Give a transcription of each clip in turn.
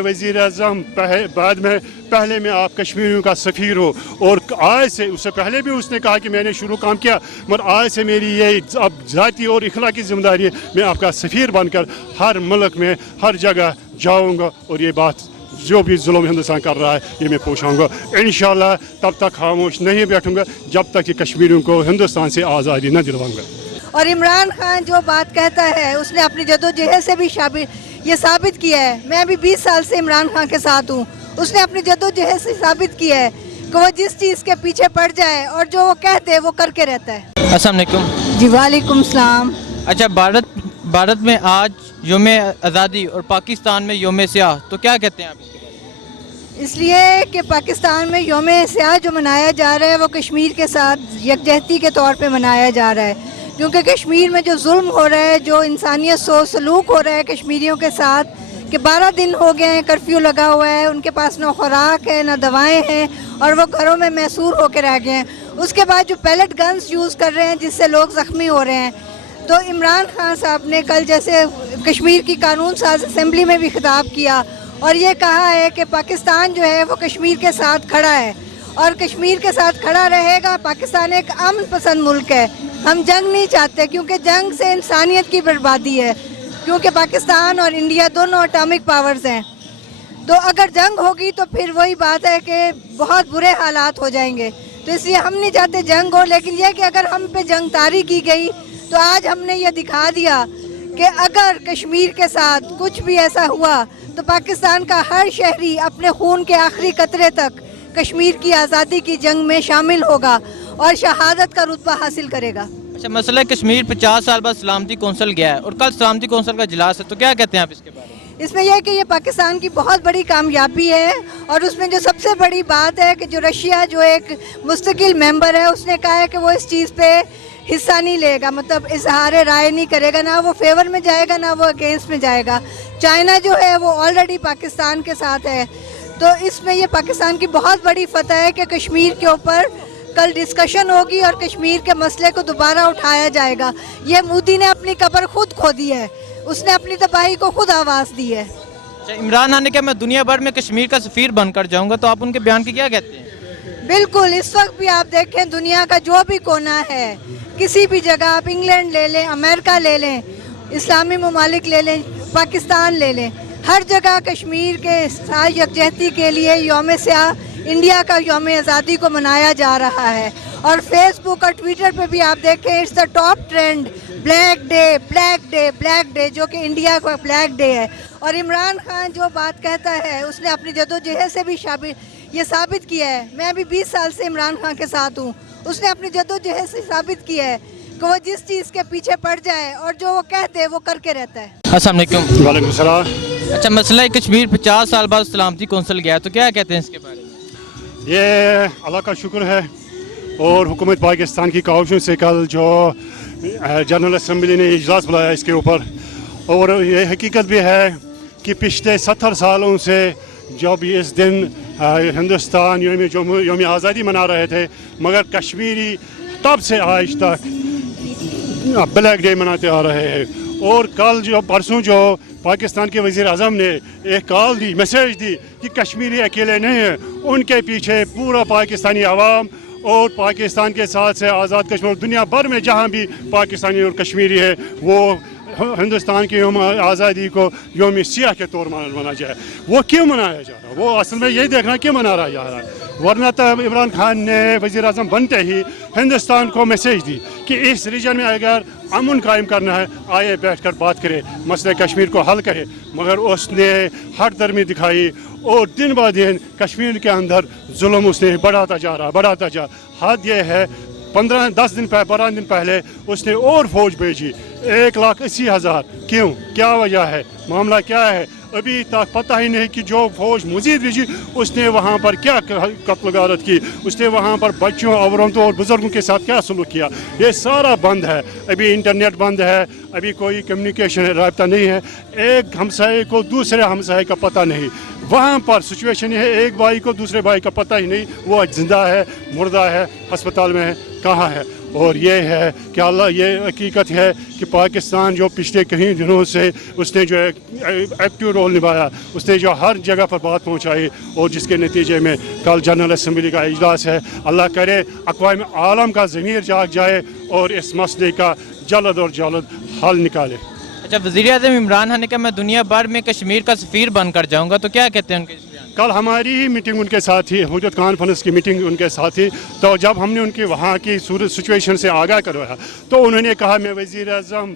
वज़ीर आज़म, बाद में पहले में आप कश्मीरियों का सफ़ीर हो, और आज से, उससे पहले भी उसने कहा कि मैंने शुरू काम किया, मगर आज से मेरी ये अब ज़ाती और इखलाकी ज़िम्मेदारी है, मैं आपका सफ़ीर बनकर हर मुल्क में हर जगह जाऊँगा और ये बात जो भी जुल्म हिंदुस्तान कर रहा है ये मैं पूछाऊँगा। इंशाअल्लाह तब तक खामोश नहीं बैठूँगा जब तक कि कश्मीरियों को हिंदुस्तान से आज़ादी न दिलवाऊँगा। और इमरान खान जो बात कहता है उसने अपनी जद्दोजहद से भी ये साबित किया है। मैं अभी 20 साल से इमरान खान के साथ हूँ। उसने अपनी जद्दोजहद से साबित किया है कि वो जिस चीज़ के पीछे पड़ जाए और जो वो कहते हैं वो करके रहता है। अस्सलाम वालेकुम। जी वालेकुम सलाम। अच्छा, भारत में आज यौम आज़ादी और पाकिस्तान में यौम स्याह, तो क्या कहते हैं आप इसके बारे में? इसलिए कि पाकिस्तान में यौम स्याह जो मनाया जा रहा है वो कश्मीर के साथ यकजहती के तौर पे मनाया जा रहा है, क्योंकि कश्मीर में जो जुल्म हो रहा है, जो इंसानियत सो सलूक हो रहा है कश्मीरियों के साथ, कि 12 दिन हो गए हैं कर्फ्यू लगा हुआ है, उनके पास ना खुराक है ना दवाएं हैं और वो घरों में महसूर होकर रह गए हैं। उसके बाद जो पैलेट गन्स यूज़ कर रहे हैं जिससे लोग ज़ख्मी हो रहे हैं। तो इमरान खान साहब ने कल जैसे कश्मीर की कानून साज असेंबली में भी खिताब किया और ये कहा है कि पाकिस्तान जो है वो कश्मीर के साथ खड़ा है और कश्मीर के साथ खड़ा रहेगा। पाकिस्तान एक अमन पसंद मुल्क है, हम जंग नहीं चाहते, क्योंकि जंग से इंसानियत की बर्बादी है, क्योंकि पाकिस्तान और इंडिया दोनों एटॉमिक पावर्स हैं। तो अगर जंग होगी तो फिर वही बात है कि बहुत बुरे हालात हो जाएंगे। तो इसलिए हम नहीं चाहते जंग हो, लेकिन यह कि अगर हम पे जंग तारी की गई तो आज हमने ये दिखा दिया कि अगर कश्मीर के साथ कुछ भी ऐसा हुआ तो पाकिस्तान का हर शहरी अपने खून के आखिरी कतरे तक कश्मीर की आज़ादी की जंग में शामिल होगा और शहादत का रुतबा हासिल करेगा। अच्छा, मसला कश्मीर 50 साल बाद सलामती कौंसिल गया है और कल सलामती कौंसिल का इजलास है, तो क्या कहते हैं आप इसके बारे में? इसमें यह है कि ये पाकिस्तान की बहुत बड़ी कामयाबी है और उसमें जो सबसे बड़ी बात है कि जो रशिया जो एक मुस्तकिल मेंबर है उसने कहा है कि वो इस चीज़ पे हिस्सा नहीं लेगा, मतलब इजहार राय नहीं करेगा, ना वो फेवर में जाएगा ना वो अगेंस्ट में जाएगा। चाइना जो है वो ऑलरेडी पाकिस्तान के साथ है, तो इसमें ये पाकिस्तान की बहुत बड़ी फतह है कि कश्मीर के ऊपर कल डिस्कशन होगी और कश्मीर के मसले को दोबारा उठाया जाएगा। ये मोदी ने अपनी कब्र खुद खोदी है, उसने अपनी तबाही को खुद आवाज़ दी है। अच्छा, इमरान खान ने कहा मैं दुनिया भर में कश्मीर का सफ़ीर बनकर जाऊंगा, तो आप उनके बयान की क्या कहते हैं? बिल्कुल, इस वक्त भी आप देखें दुनिया का जो भी कोना है, किसी भी जगह, आप इंग्लैंड ले लें, अमेरिका ले लें, इस्लामी ममालिक ले लें, पाकिस्तान ले लें, हर जगह कश्मीर के साथ यकजहती के लिए यौम स्याह इंडिया का यौम आज़ादी को मनाया जा रहा है। और फेसबुक और ट्विटर पे भी आप देखें it's the top trend, black day black day black day, जो कि इंडिया का ब्लैक डे है। और इमरान खान जो बात कहता है उसने अपनी जद्दोजहद से भी ये साबित किया है। मैं अभी 20 साल से इमरान खान के साथ हूँ। उसने अपनी जद्दोजहद से साबित किया है कि वो जिस चीज़ के पीछे पड़ जाए और जो वो कहते हैं वो करके रहता है। अस्सलाम वालेकुम। वालेकुम सलाम। अच्छा, मसला कश्मीर 50 साल बाद सलामती कौंसिल गया है, तो क्या कहते हैं इसके बारे में? ये अल्लाह का शुक्र है और हुकूमत पाकिस्तान की काविशों से कल जो जनरल असम्बली ने इजलास बुलाया इसके ऊपर, और ये हकीकत भी है कि पिछले 70 सालों से जब इस दिन हिंदुस्तान यौम आज़ादी मना रहे थे, मगर कश्मीरी तब से आज तक ब्लैक डे मनाते आ रहे हैं। और कल जो परसों जो पाकिस्तान के वज़ीर आज़म ने एक कॉल दी, मैसेज दी कि कश्मीरी अकेले नहीं हैं, उनके पीछे पूरा पाकिस्तानी अवाम और पाकिस्तान के साथ से आज़ाद कश्मीर, दुनिया भर में जहाँ भी पाकिस्तानी और कश्मीरी है वो हिंदुस्तान की यौम आज़ादी को यौम स्याह के तौर पर मनाया जाए। वो क्यों मनाया जा रहा है, वो असल में यही देखना क्यों मना रहा जा रहा है। वरना तो इमरान खान ने वज़ीर आज़म बनते ही हिंदुस्तान को मैसेज दी कि इस रीजन में अगर अमन कायम करना है आइए बैठ कर बात करें, मसले कश्मीर को हल करे। मगर उसने हर दरमी दिखाई और दिन ब दिन कश्मीर के अंदर जुल्म उसने बढ़ाता जा। हद ये है 12 दिन पहले उसने और फौज भेजी 1,80,000। क्यों, क्या वजह है, मामला क्या है, अभी तक पता ही नहीं कि जो फौज मजीद भेजी उसने वहाँ पर क्या कत्ल गारत की, उसने वहाँ पर बच्चों, औरतों और बुजुर्गों के साथ क्या सलूक किया। ये सारा बंद है, अभी इंटरनेट बंद है, अभी कोई कम्युनिकेशन राब्ता नहीं है, एक हमसाये को दूसरे हमसाये का पता नहीं। वहाँ पर सिचुएशन है एक भाई को दूसरे भाई का पता ही नहीं, वो जिंदा है मुर्दा है अस्पताल में है, कहा है। और ये है कि अल्लाह, ये हकीकत है कि पाकिस्तान जो पिछले कई दिनों से उसने जो एक्टिव रोल निभाया, उसने जो हर जगह पर बात पहुंचाई, और जिसके नतीजे में कल जनरल असम्बली का इजलास है। अल्लाह करे अक़वाम आलम का ज़मीर जाग जाए और इस मसले का जल्द और जल्द हल निकाले। अच्छा, वज़ीर-ए-आज़म इमरान खान ने कहा मैं दुनिया भर में कश्मीर का सफ़ीर बनकर जाऊँगा, तो क्या कहते हैं उनके इस बयान? कल हमारी ही मीटिंग उनके साथ थी, हुजत कॉन्फ्रेंस की मीटिंग उनके साथ थी। तो जब हमने उनकी वहाँ की सिचुएशन से आगाह करवाया, तो उन्होंने कहा मैं वज़ीर-ए-आज़म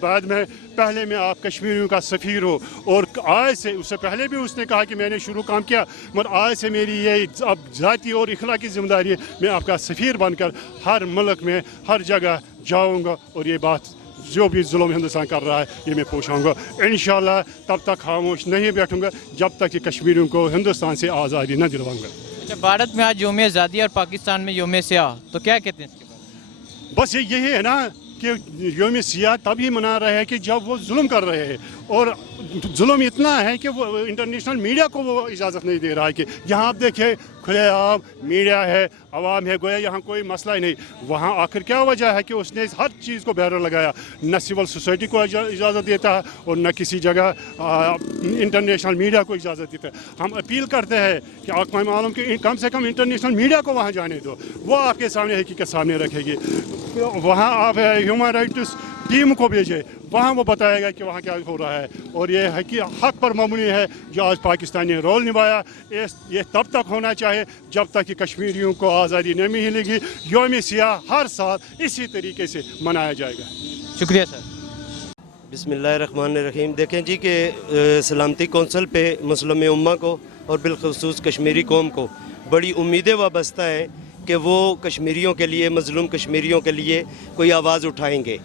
बाद में पहले मैं आप कश्मीरियों का सफ़ीर हो, और आज से, उससे पहले भी उसने कहा कि मैंने शुरू काम किया, मगर आज से मेरी ये अब ज़ाती और इखलाकी ज़िम्मेदारी है, मैं आपका सफ़ीर बनकर हर मुल्क में हर जगह जाऊँगा, और ये बात जो भी जुल्म हिंदुस्तान कर रहा है ये मैं पूछाऊँगा। इंशाअल्लाह तब तक खामोश नहीं बैठूँगा जब तक कि कश्मीरियों को हिंदुस्तान से आज़ादी न दिलवाऊँगा। अच्छा, भारत में आज यौम आज़ादी और पाकिस्तान में यौम सियाह, तो क्या कहते हैं इसके बारे में? बस यही है ना कि यौम सियाह तभी मना रहे हैं कि जब वो जुल्म कर रहे हैं, और जुल्म इतना है कि वो इंटरनेशनल मीडिया को वो इजाज़त नहीं दे रहा है कि यहाँ आप देखिए खुलेआम मीडिया है, आवाम है, गोया यहाँ कोई मसला ही नहीं। वहाँ आखिर क्या वजह है कि उसने हर चीज़ को बैरर लगाया, न सिविल सोसाइटी को इजाज़त देता है और न किसी जगह इंटरनेशनल मीडिया को इजाज़त देता है। हम अपील करते हैं कि अक़वाम आलम के कम से कम इंटरनेशनल मीडिया को वहाँ जाने दो, वो आपके सामने हकीकत सामने रखेगी। वहाँ आप ह्यूमन राइट्स टीम को भेजे, वहाँ वो बताएगा कि वहाँ क्या हो रहा है। और ये हक पर मबनी है जो आज पाकिस्तान ने रोल निभाया, ये तब तक होना चाहिए जब तक कि कश्मीरियों को आज़ादी नहीं मिलेगी। यौम सियाह हर साल इसी तरीके से मनाया जाएगा। शुक्रिया सर। बिस्मिल्लाहिर्रहमानिर्रहीम। देखें जी कि सलामती कौंसल पे मुस्लिम उम्मा को और बिलखुसूस कश्मीरी कौम को बड़ी उम्मीदें वाबस्ता हैं कि वो कश्मीरियों के लिए, मज़लूम कश्मीरियों के लिए कोई आवाज़ उठाएंगे।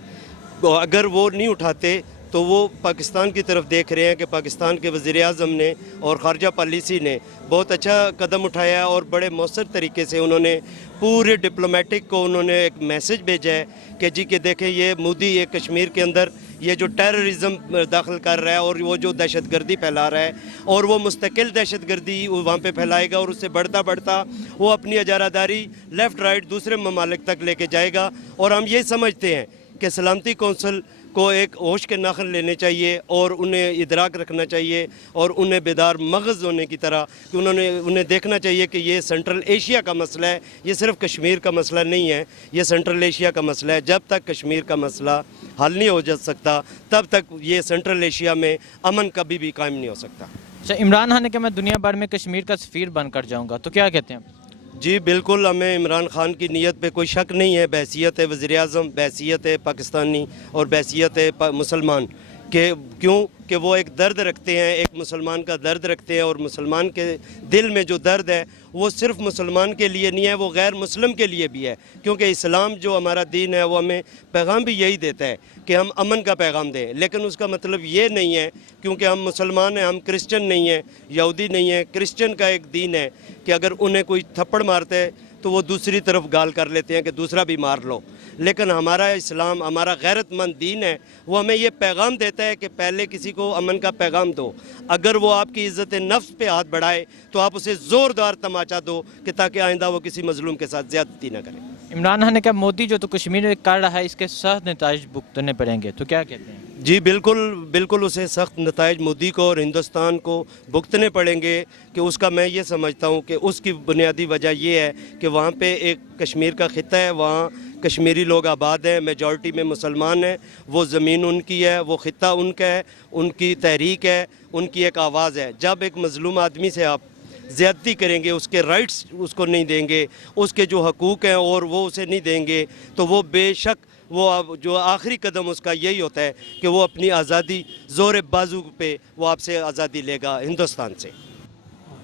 अगर वो नहीं उठाते तो वो पाकिस्तान की तरफ देख रहे हैं कि पाकिस्तान के वज़ीर-ए-आज़म ने और ख़ारजा पॉलिसी ने बहुत अच्छा कदम उठाया और बड़े मौसर तरीके से उन्होंने पूरे डिप्लोमेटिक को उन्होंने एक मैसेज भेजा है कि जी कि देखें ये मोदी ये कश्मीर के अंदर ये जो टेररिज्म दाखिल कर रहा है और वो जो दहशतगर्दी फैला रहा है, और वो मुस्तकिल दहशतगर्दी वहाँ पे फैलाएगा, और उससे बढ़ता बढ़ता वो अपनी अजारादारी लेफ़्ट राइट दूसरे ममालिक तक लेके जाएगा। और हम ये समझते हैं कि सलामती कौंसल को एक होश के नाखन लेने चाहिए और उन्हें इदराक रखना चाहिए और उन्हें बेदार मगज़ होने की तरह कि उन्हें देखना चाहिए कि ये सेंट्रल एशिया का मसला है, ये सिर्फ़ कश्मीर का मसला नहीं है, ये सेंट्रल एशिया का मसला है। जब तक कश्मीर का मसला हल नहीं हो जा सकता तब तक ये सेंट्रल एशिया में अमन कभी भी कायम नहीं हो सकता। अच्छा, इमरान खान ने कहा मैं दुनिया भर में कश्मीर का सफ़ीर बनकर जाऊँगा, तो क्या कहते हैं आप? जी बिल्कुल, हमें इमरान खान की नीयत पे कोई शक नहीं है। बहसीत है वज़ीर-ए-आज़म, बहसीत है पाकिस्तानी और बहसीत है मुसलमान के, क्यों कि वो एक दर्द रखते हैं, एक मुसलमान का दर्द रखते हैं, और मुसलमान के दिल में जो दर्द है वो सिर्फ़ मुसलमान के लिए नहीं है, वो गैर मुस्लिम के लिए भी है। क्योंकि इस्लाम जो हमारा दीन है वो हमें पैगाम भी यही देता है कि हम अमन का पैगाम दें। लेकिन उसका मतलब ये नहीं है क्योंकि हम मुसलमान हैं, हम क्रिश्चियन नहीं हैं, यहूदी नहीं हैं। क्रिश्चियन का एक दीन है कि अगर उन्हें कोई थप्पड़ मारते है तो वो दूसरी तरफ गाल कर लेते हैं कि दूसरा भी मार लो। लेकिन हमारा इस्लाम, हमारा गैरतमंद दीन है, वो हमें ये पैगाम देता है कि पहले किसी को अमन का पैगाम दो। अगर वो आपकी इज़्ज़त नफ्स पे हाथ बढ़ाए तो आप उसे ज़ोरदार तमाचा दो कि ताकि आइंदा वो किसी मजलूम के साथ ज़्यादती न करे। इमरान खान ने कहा मोदी जो तो कश्मीर में कर रहा है इसके सख्त नताइज भुगतने पड़ेंगे, तो क्या कहते हैं? जी बिल्कुल बिल्कुल, उसे सख्त नताइज मोदी को और हिंदुस्तान को भुगतने पड़ेंगे। कि उसका मैं ये समझता हूँ कि उसकी बुनियादी वजह ये है कि वहाँ पे एक कश्मीर का ख़िता है, वहाँ कश्मीरी लोग आबाद हैं, मेजॉरिटी में मुसलमान हैं, वो ज़मीन उनकी है, वो ख़िता उनका है, उनकी तहरीक है, उनकी एक आवाज़ है। जब एक मज़लूम आदमी से आप ज़्यादती करेंगे, उसके राइट्स उसको नहीं देंगे, उसके जो हकूक़ हैं और वो उसे नहीं देंगे, तो वो बेशक वो अब जो आखिरी कदम उसका यही होता है कि वो अपनी आज़ादी ज़ोर बाजू पे वो आपसे आज़ादी लेगा हिंदुस्तान से।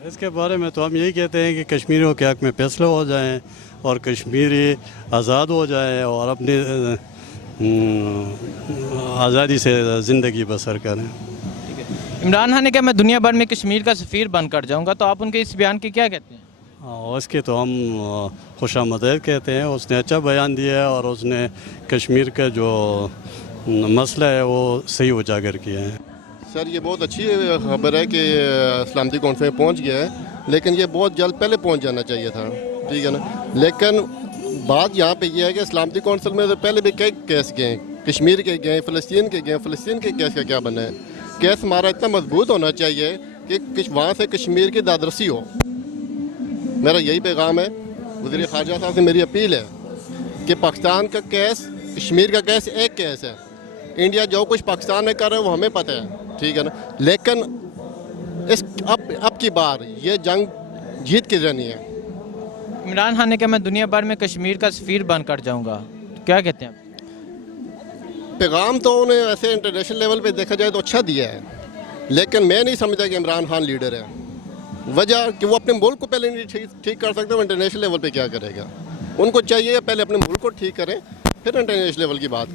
इसके बारे में तो हम यही कहते हैं कि कश्मीरियों के हक़ में फैसला हो जाएं और कश्मीरी आज़ाद हो जाएं और अपनी आज़ादी से ज़िंदगी बसर करें। इमरान खान ने कहा मैं दुनिया भर में कश्मीर का सफ़ीर बनकर जाऊँगा, तो आप उनके इस बयान की क्या कहते हैं? उसके तो हम खुशामदीद कहते हैं। उसने अच्छा बयान दिया है और उसने कश्मीर का जो मसला है वो सही उजागर किया है। सर ये बहुत अच्छी खबर है कि सलामती कॉन्फ्रेंस पहुंच गया है, लेकिन ये बहुत जल्द पहले पहुंच जाना चाहिए था, ठीक है ना। लेकिन बात यहाँ पे ये है कि सलामती कौंसिल में तो पहले भी कई केस गए हैं, कश्मीर के गए, फ़लस्तीन के गए, फ़लस्तीन के केस का क्या बना है। केस हमारा इतना मजबूत होना चाहिए कि वहाँ से कश्मीर की दादरसी हो। मेरा यही पैगाम है, वज़ीर ख़ारजा साहब से मेरी अपील है कि पाकिस्तान का केस, कश्मीर का केस एक केस है। इंडिया जो कुछ पाकिस्तान में कर रहा है वो हमें पता है, ठीक है ना, लेकिन अब की बार ये जंग जीत के रहनी है। इमरान खान ने कहा मैं दुनिया भर में कश्मीर का सफ़ीर बनकर जाऊंगा, तो क्या कहते हैं आप? पैगाम तो उन्हें वैसे इंटरनेशनल लेवल पे देखा जाए तो अच्छा दिया है, लेकिन मैं नहीं समझता कि इमरान खान लीडर है। वजह कि वो अपने मुल्क को पहले नहीं ठीक कर सकते, वो इंटरनेशनल लेवल पे क्या करेगा। उनको चाहिए पहले अपने मुल्क को ठीक करें, फिर इंटरनेशनल लेवल की बात करें।